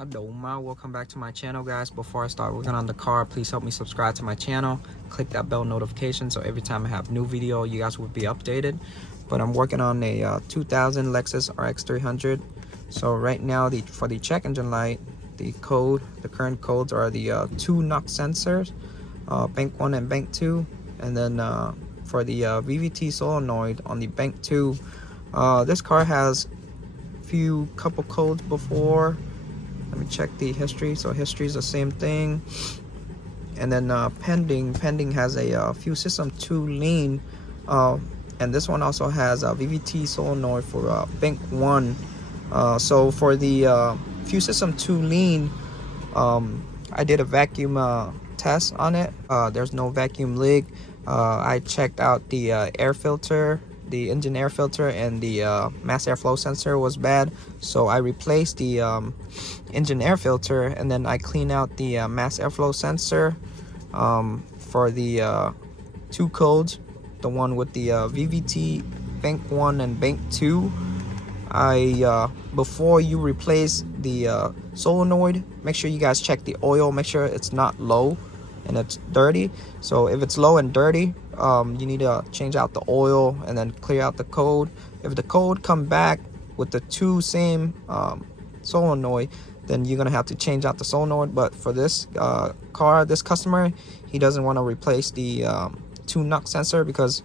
Adoma, welcome back to my channel, guys. Before I start working on the car, please help me subscribe to my channel, click that bell notification so every time I have new video you guys will be updated. But I'm working on a 2000 Lexus Rx300. So right now for the check engine light, the current codes are the two knock sensors, bank 1 and bank 2, and then for the VVT solenoid on the bank 2, this car has couple codes before. Let me check the history. So history is the same thing, and then pending has a few system 2 lean, and this one also has a VVT solenoid for bank 1. So for the few system 2 lean, I did a vacuum test on it. There's no vacuum leak. I checked out the air filter, the engine air filter, and the mass airflow sensor was bad, so I replaced the engine air filter, and then I cleaned out the mass airflow sensor. For the 2 codes, the one with the VVT bank 1 and bank 2, before you replace the solenoid, make sure you guys check the oil, make sure it's not low and it's dirty. So if it's low and dirty, you need to change out the oil and then clear out the code. If the code come back with the 2 same solenoid, then you're gonna have to change out the solenoid. But for this this customer, he doesn't want to replace the 2 knock sensor, because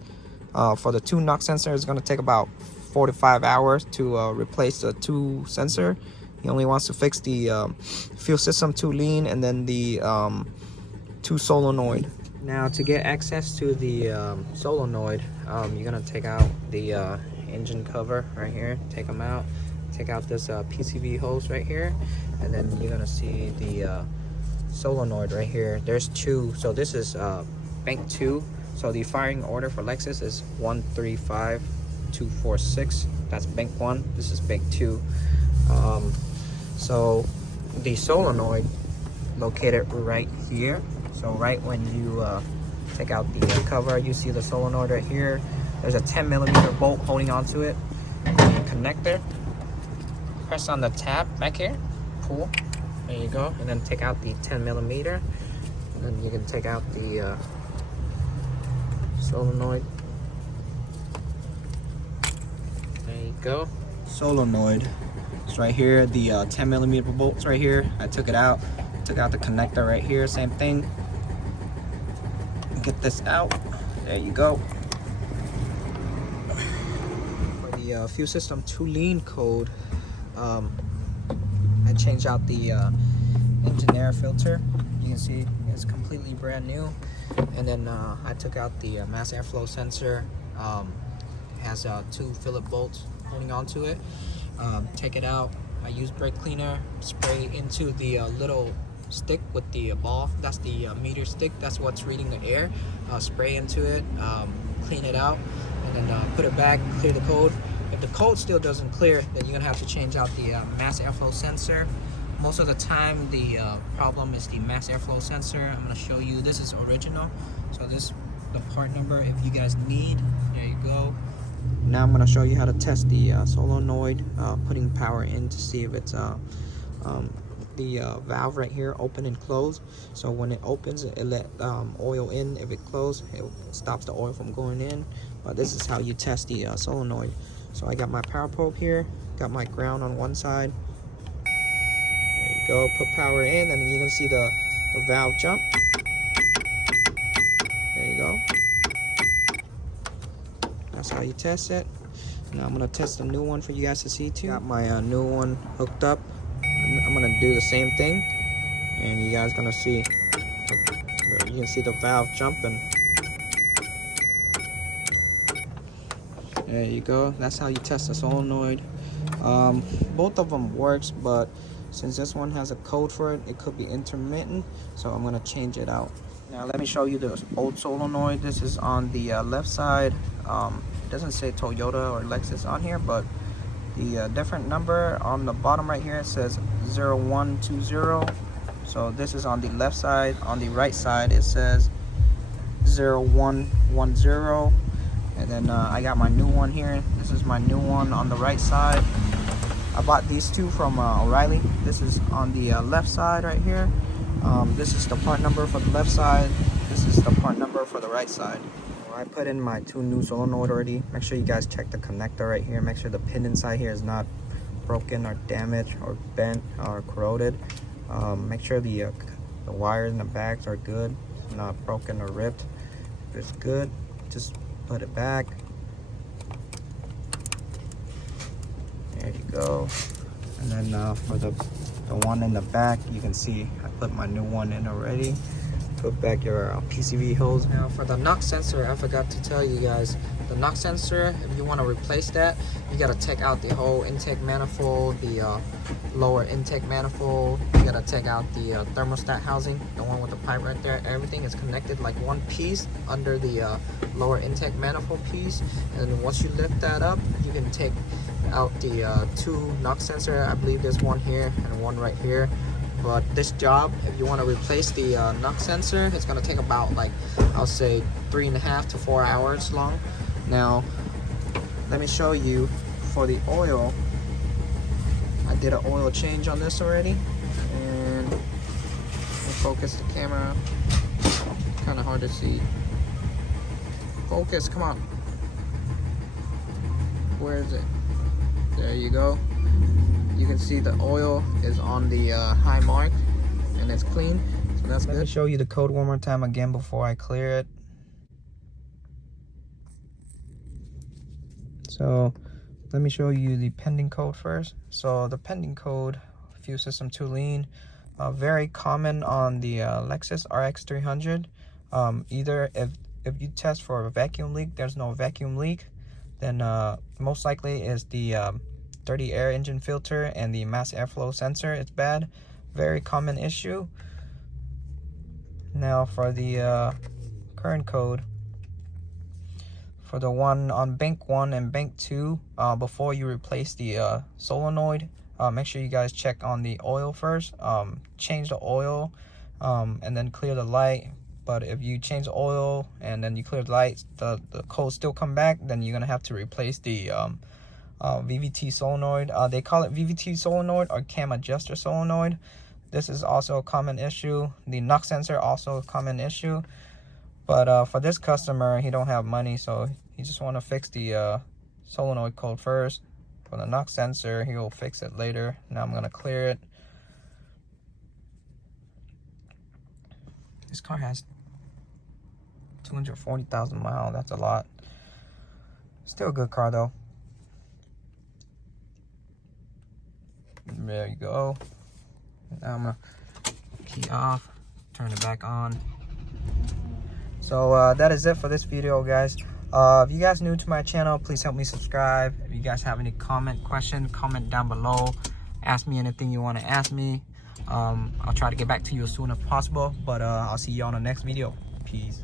for the 2 knock sensor it's gonna take about 4 to 5 hours to replace the 2 sensor. He only wants to fix the fuel system 2 lean and then the 2 solenoid. Now to get access to the solenoid, you're gonna take out the engine cover right here, take them out, take out this PCV hose right here, and then you're gonna see the solenoid right here. There's 2, so this is bank 2. So the firing order for Lexus is 135246. That's bank 1. This is bank 2. So the solenoid located right here. So right when you take out the cover, you see the solenoid right here. There's a 10mm bolt holding onto it. The connector. Press on the tab back here. Pull. There you go. And then take out the 10mm. And then you can take out the solenoid. There you go. Solenoid. It's right here. The 10mm bolts right here. I took it out. Took out the connector right here. Same thing. Get this out. There you go. For the fuel system 2 lean code, I changed out the engine air filter. You can see it's completely brand new. And then I took out the mass airflow sensor. It has 2 Phillips bolts holding onto it. Take it out. I use brake cleaner, spray into the little stick with the ball. That's the meter stick. That's what's reading the air. Spray into it, clean it out, and then put it back, clear the code. If the code still doesn't clear, then you're gonna have to change out the mass airflow sensor. Most of the time the problem is the mass airflow sensor. I'm gonna show you. This is original, so this the part number if you guys need. There you go. Now I'm gonna show you how to test the solenoid, putting power in to see if it's the valve right here open and close. So when it opens, it let oil in. If it closes, it stops the oil from going in. But this is how you test the solenoid. So I got my power probe here, got my ground on one side. There you go. Put power in, and you can see the valve jump. There you go. That's how you test it. Now I'm gonna test a new one for you guys to see too. Got my new one hooked up. I'm gonna do the same thing, and you guys gonna see. You can see the valve jumping. There you go. That's how you test the solenoid. Both of them works, but since this one has a code for it, it could be intermittent. So I'm gonna change it out. Now let me show you the old solenoid. This is on the left side. It doesn't say Toyota or Lexus on here, but the different number on the bottom right here, it says 0120. So this is on the left side. On the right side it says 0110. And then I got my new one here. This is my new one on the right side. I bought these 2 from O'Reilly. This is on the left side right here. This is the part number for the left side. This is the part number for the right side. I put in my 2 new solenoid already. Make sure you guys check the connector right here. Make sure the pin inside here is not broken or damaged or bent or corroded. Make sure the wires and the bags are good, not broken or ripped. If it's good, just put it back. There you go. And then for the one in the back, you can see I put my new one in already. Put back your PCV hose. Now for the knock sensor, I forgot to tell you guys, the knock sensor, if you want to replace that, you got to take out the whole intake manifold, the lower intake manifold. You got to take out the thermostat housing, the one with the pipe right there. Everything is connected like one piece under the lower intake manifold piece. And then once you lift that up, you can take out the 2 knock sensor. I believe there's one here and one right here. But this job, if you want to replace the knock sensor, it's going to take about, like, I'll say 3.5 to 4 hours long. Now, let me show you for the oil. I did an oil change on this already. And we'll focus the camera. Kind of hard to see. Focus, come on. Where is it? There you go. You can see the oil is on the high mark and it's clean, so that's good. Let me show you the code one more time again before I clear it. So let me show you the pending code first. So the pending code, fuel system too lean, very common on the Lexus Rx300. Either if you test for a vacuum leak, there's no vacuum leak, then most likely is the dirty air engine filter and the mass airflow sensor. It's bad, very common issue. Now for the current code, for the one on bank 1 and bank 2, before you replace the solenoid, make sure you guys check on the oil first. Change the oil and then clear the light. But if you change the oil and then you clear the lights, the code still come back, then you're gonna have to replace the VVT solenoid. They call it VVT solenoid or cam adjuster solenoid. This is also a common issue. The knock sensor also a common issue. But for this customer, he don't have money, so he just want to fix the solenoid code first. For the knock sensor, he will fix it later. Now I'm gonna clear it. This car has 240,000 miles. That's a lot. Still a good car though. There you go. Now I'm gonna key off, turn it back on. So that is it for this video, guys. If you guys new to my channel, please help me subscribe. If you guys have any question, comment down below. Ask me anything you want to ask me. I'll try to get back to you as soon as possible. But I'll see you on the next video. Peace.